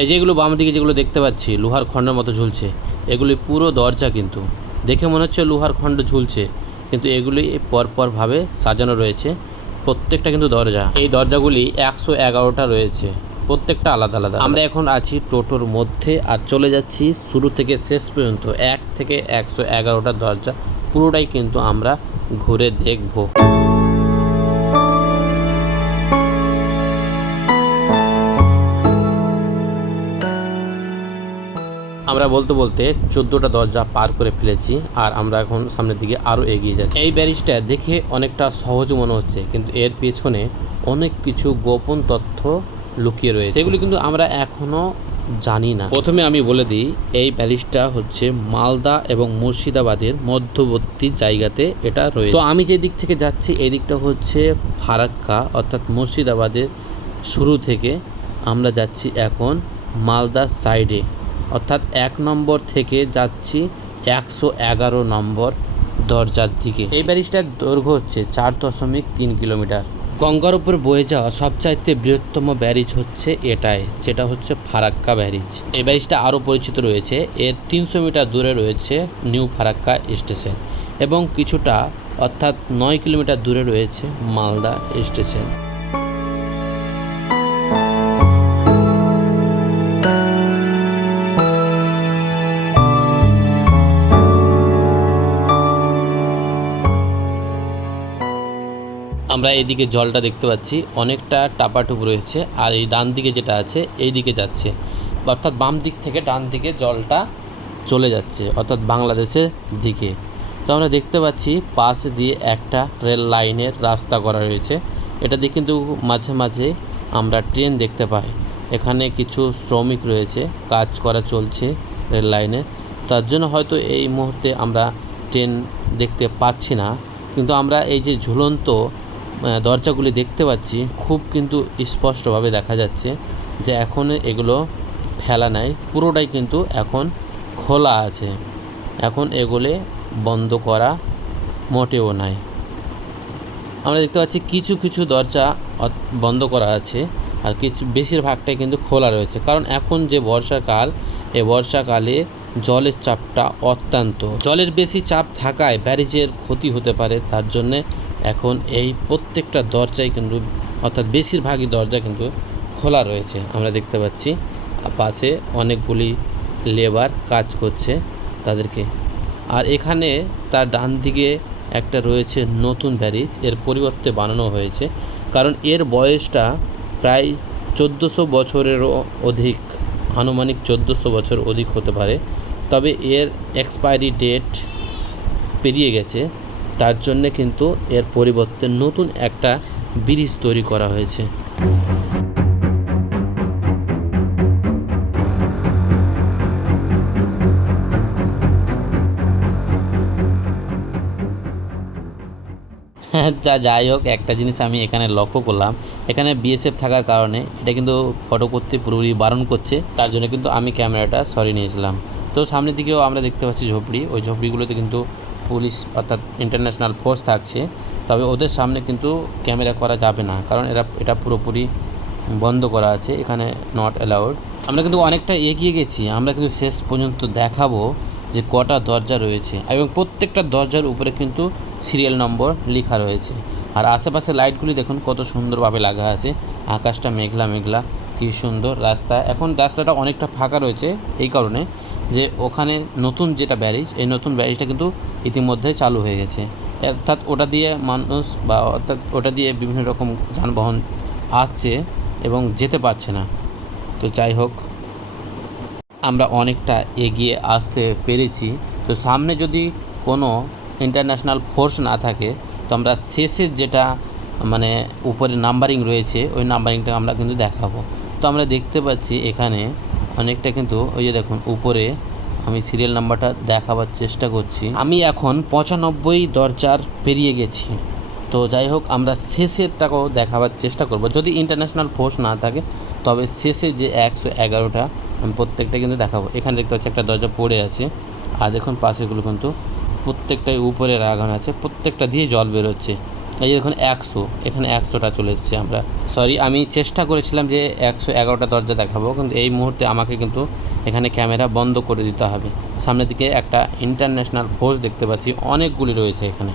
এই যেগুলো বাম দিকে যেগুলো দেখতে পাচ্ছি লোহার খণ্ডের মতো ঝুলছে, এগুলি পুরো দরজা। কিন্তু দেখে মনে হচ্ছে লোহার খণ্ড ঝুলছে, কিন্তু এগুলি পরপরভাবে সাজানো রয়েছে। প্রত্যেকটা কিন্তু দরজা, এই দরজাগুলি 111টা রয়েছে, প্রত্যেকটা আলাদা আলাদা। আমরা এখন আছি টোটোর মধ্যে আর চলে যাচ্ছি শুরু থেকে শেষ পর্যন্ত 1 থেকে 111টা দরজা পুরোটাই কিন্তু আমরা ঘুরে দেখব। আমরা বলতে বলতে 14টা দরজা পার করে ফেলেছি আর আমরা এখন সামনের দিকে আরও এগিয়ে যাচ্ছি। এই ব্যারিজটা দেখে অনেকটা সহজ মনে হচ্ছে, কিন্তু এর পেছনে অনেক কিছু গোপন তথ্য লুকিয়ে রয়েছে, সেগুলি কিন্তু আমরা এখনও জানি না। প্রথমে আমি বলে দিই, এই ব্যারিজটা হচ্ছে মালদা এবং মুর্শিদাবাদের মধ্যবর্তী জায়গাতে এটা রয়েছে। তো আমি যে দিক থেকে যাচ্ছি এই দিকটা হচ্ছে ফারাক্কা, অর্থাৎ মুর্শিদাবাদের শুরু থেকে আমরা যাচ্ছি এখন মালদার সাইডে, অর্থাৎ 1 নম্বর থেকে যাচ্ছি 111 নম্বর দরজার দিকে। এই ব্যারিজটার দৈর্ঘ্য হচ্ছে 4.3 কিলোমিটার। গঙ্গার উপর বয়ে যাওয়া সবচাইতে বৃহত্তম ব্যারিজ হচ্ছে এটাই, যেটা হচ্ছে ফারাক্কা ব্যারিজ। এই ব্যারিজটা আরও পরিচিত রয়েছে, এর 300 মিটার দূরে রয়েছে নিউ ফারাক্কা স্টেশন এবং কিছুটা অর্থাৎ 9 কিলোমিটার দূরে রয়েছে মালদা স্টেশন। আমরা এইদিকে জলটা দেখতে পাচ্ছি, অনেকটা টাপাটুপ রয়েছে, আর এই ডান দিকে যেটা আছে এই দিকে যাচ্ছে, অর্থাৎ বাম দিক থেকে ডান দিকে জলটা চলে যাচ্ছে, অর্থাৎ বাংলাদেশের দিকে। তো আমরা দেখতে পাচ্ছি পাশে দিয়ে একটা রেল লাইনের রাস্তা করা রয়েছে, এটা দিয়ে কিন্তু মাঝে মাঝে আমরা ট্রেন দেখতে পাই। এখানে কিছু শ্রমিক রয়েছে, কাজ করা চলছে রেল লাইনে, তার জন্য হয়তো এই মুহূর্তে আমরা ট্রেন দেখতে পাচ্ছি না, কিন্তু আমরা এই যে ঝুলন্ত দরজাগুলি দেখতে পাচ্ছি খুব কিন্তু স্পষ্টভাবে দেখা যাচ্ছে যে এখন এগুলো ফেলা নাই, পুরোটাই কিন্তু এখন খোলা আছে, এখন এগুলো বন্ধ করা মোটেও নাই। আমরা দেখতে পাচ্ছি কিছু কিছু দরজা বন্ধ করা আছে আর কিছু বেশিরভাগটাই কিন্তু খোলা রয়েছে, কারণ এখন যে বর্ষাকাল, এই বর্ষাকালে জলের চাপটা অত্যন্ত, জলের বেশি চাপ থাকায় ব্যারিজের ক্ষতি হতে পারে, তার জন্যে এখন এই প্রত্যেকটা দরজাই কিন্তু অর্থাৎ বেশিরভাগই দরজা কিন্তু খোলা রয়েছে। আমরা দেখতে পাচ্ছি পাশে অনেকগুলি লেবার কাজ করছে তাদেরকে, আর এখানে তার ডান দিকে একটা রয়েছে নতুন ব্যারিজ, এর পরিবর্তে বানানো হয়েছে, কারণ এর বয়সটা প্রায় 1400 বছরেরও অধিক, আনুমানিক 1400 বছর অধিক হতে পারে, তবে এর এক্সপায়ারি ডেট পেরিয়ে গেছে, তার জন্যে কিন্তু এর পরিবর্তে নতুন একটা ব্রিজ তৈরি করা হয়েছে। যাই হোক, একটা জিনিস আমি এখানে লক্ষ্য করলাম, এখানে বিএসএফ থাকার কারণে এটা কিন্তু ফটো করতে পুরোপুরি বারণ করছে, তার জন্য কিন্তু আমি ক্যামেরাটা সরিয়ে নিয়েছিলাম। তো সামনের দিকেও আমরা দেখতে পাচ্ছি ঝোপড়ি, ওই ঝোপড়িগুলোতে কিন্তু পুলিশ অর্থাৎ ইন্টারন্যাশনাল ফোর্স থাকছে, তবে ওদের সামনে কিন্তু ক্যামেরা করা যাবে না, কারণ এটা পুরোপুরি বন্ধ করা আছে, এখানে নট অ্যালাউড। আমরা কিন্তু অনেকটা এগিয়ে গেছি, আমরা কিন্তু শেষ পর্যন্ত দেখাবো যে কটা দরজা রয়েছে এবং প্রত্যেকটা দরজার উপরে কিন্তু সিরিয়াল নম্বর লেখা রয়েছে। আর আশেপাশে লাইটগুলি দেখুন কত সুন্দরভাবে লাগা আছে, আকাশটা মেঘলা মেঘলা, কী সুন্দর রাস্তা। এখন রাস্তাটা অনেকটা ফাঁকা রয়েছে এই কারণে যে ওখানে নতুন যেটা ব্যারিজ, এই নতুন ব্যারিজটা কিন্তু ইতিমধ্যে চালু হয়ে গেছে, অর্থাৎ ওটা দিয়ে মানুষ বা অর্থাৎ ওটা দিয়ে বিভিন্ন রকম যানবাহন আসছে এবং যেতে পারছে না। তো যাই হোক, আমরা অনেকটা এগিয়ে আসতে পেরেছি। তো সামনে যদি কোনো ইন্টারন্যাশনাল ফোর্স না থাকে, তো আমরা শেষের যেটা মানে উপরে নাম্বারিং রয়েছে ওই নাম্বারিংটা আমরা কিন্তু দেখাবো। তো আমরা দেখতে পাচ্ছি এখানে অনেকটা কিন্তু ওই যে দেখুন উপরে আমি সিরিয়াল নাম্বারটা দেখাবার চেষ্টা করছি, আমি এখন 95 দরজার পেরিয়ে গেছি। তো যাই হোক, আমরা শেষেরটাকেও দেখাবার চেষ্টা করব, যদি ইন্টারন্যাশনাল ফোর্স না থাকে তবে শেষে যে 111টা আমি প্রত্যেকটা কিন্তু দেখাবো। এখানে দেখতে পাচ্ছি একটা দরজা পড়ে আছে, আর দেখুন পাশেগুলো কিন্তু প্রত্যেকটাই উপরে লাগানো আছে, প্রত্যেকটা দিয়ে জল বেরোচ্ছে। এই যে দেখুন 100, এখানে 100টা চলে এসেছে। আমরা সরি, আমি চেষ্টা করেছিলাম যে 111টা দরজা দেখাবো, কিন্তু এই মুহূর্তে আমাকে কিন্তু এখানে ক্যামেরা বন্ধ করে দিতে হবে। সামনের দিকে একটা ইন্টারন্যাশনাল ভোজ দেখতে পাচ্ছি, অনেকগুলি রয়েছে এখানে।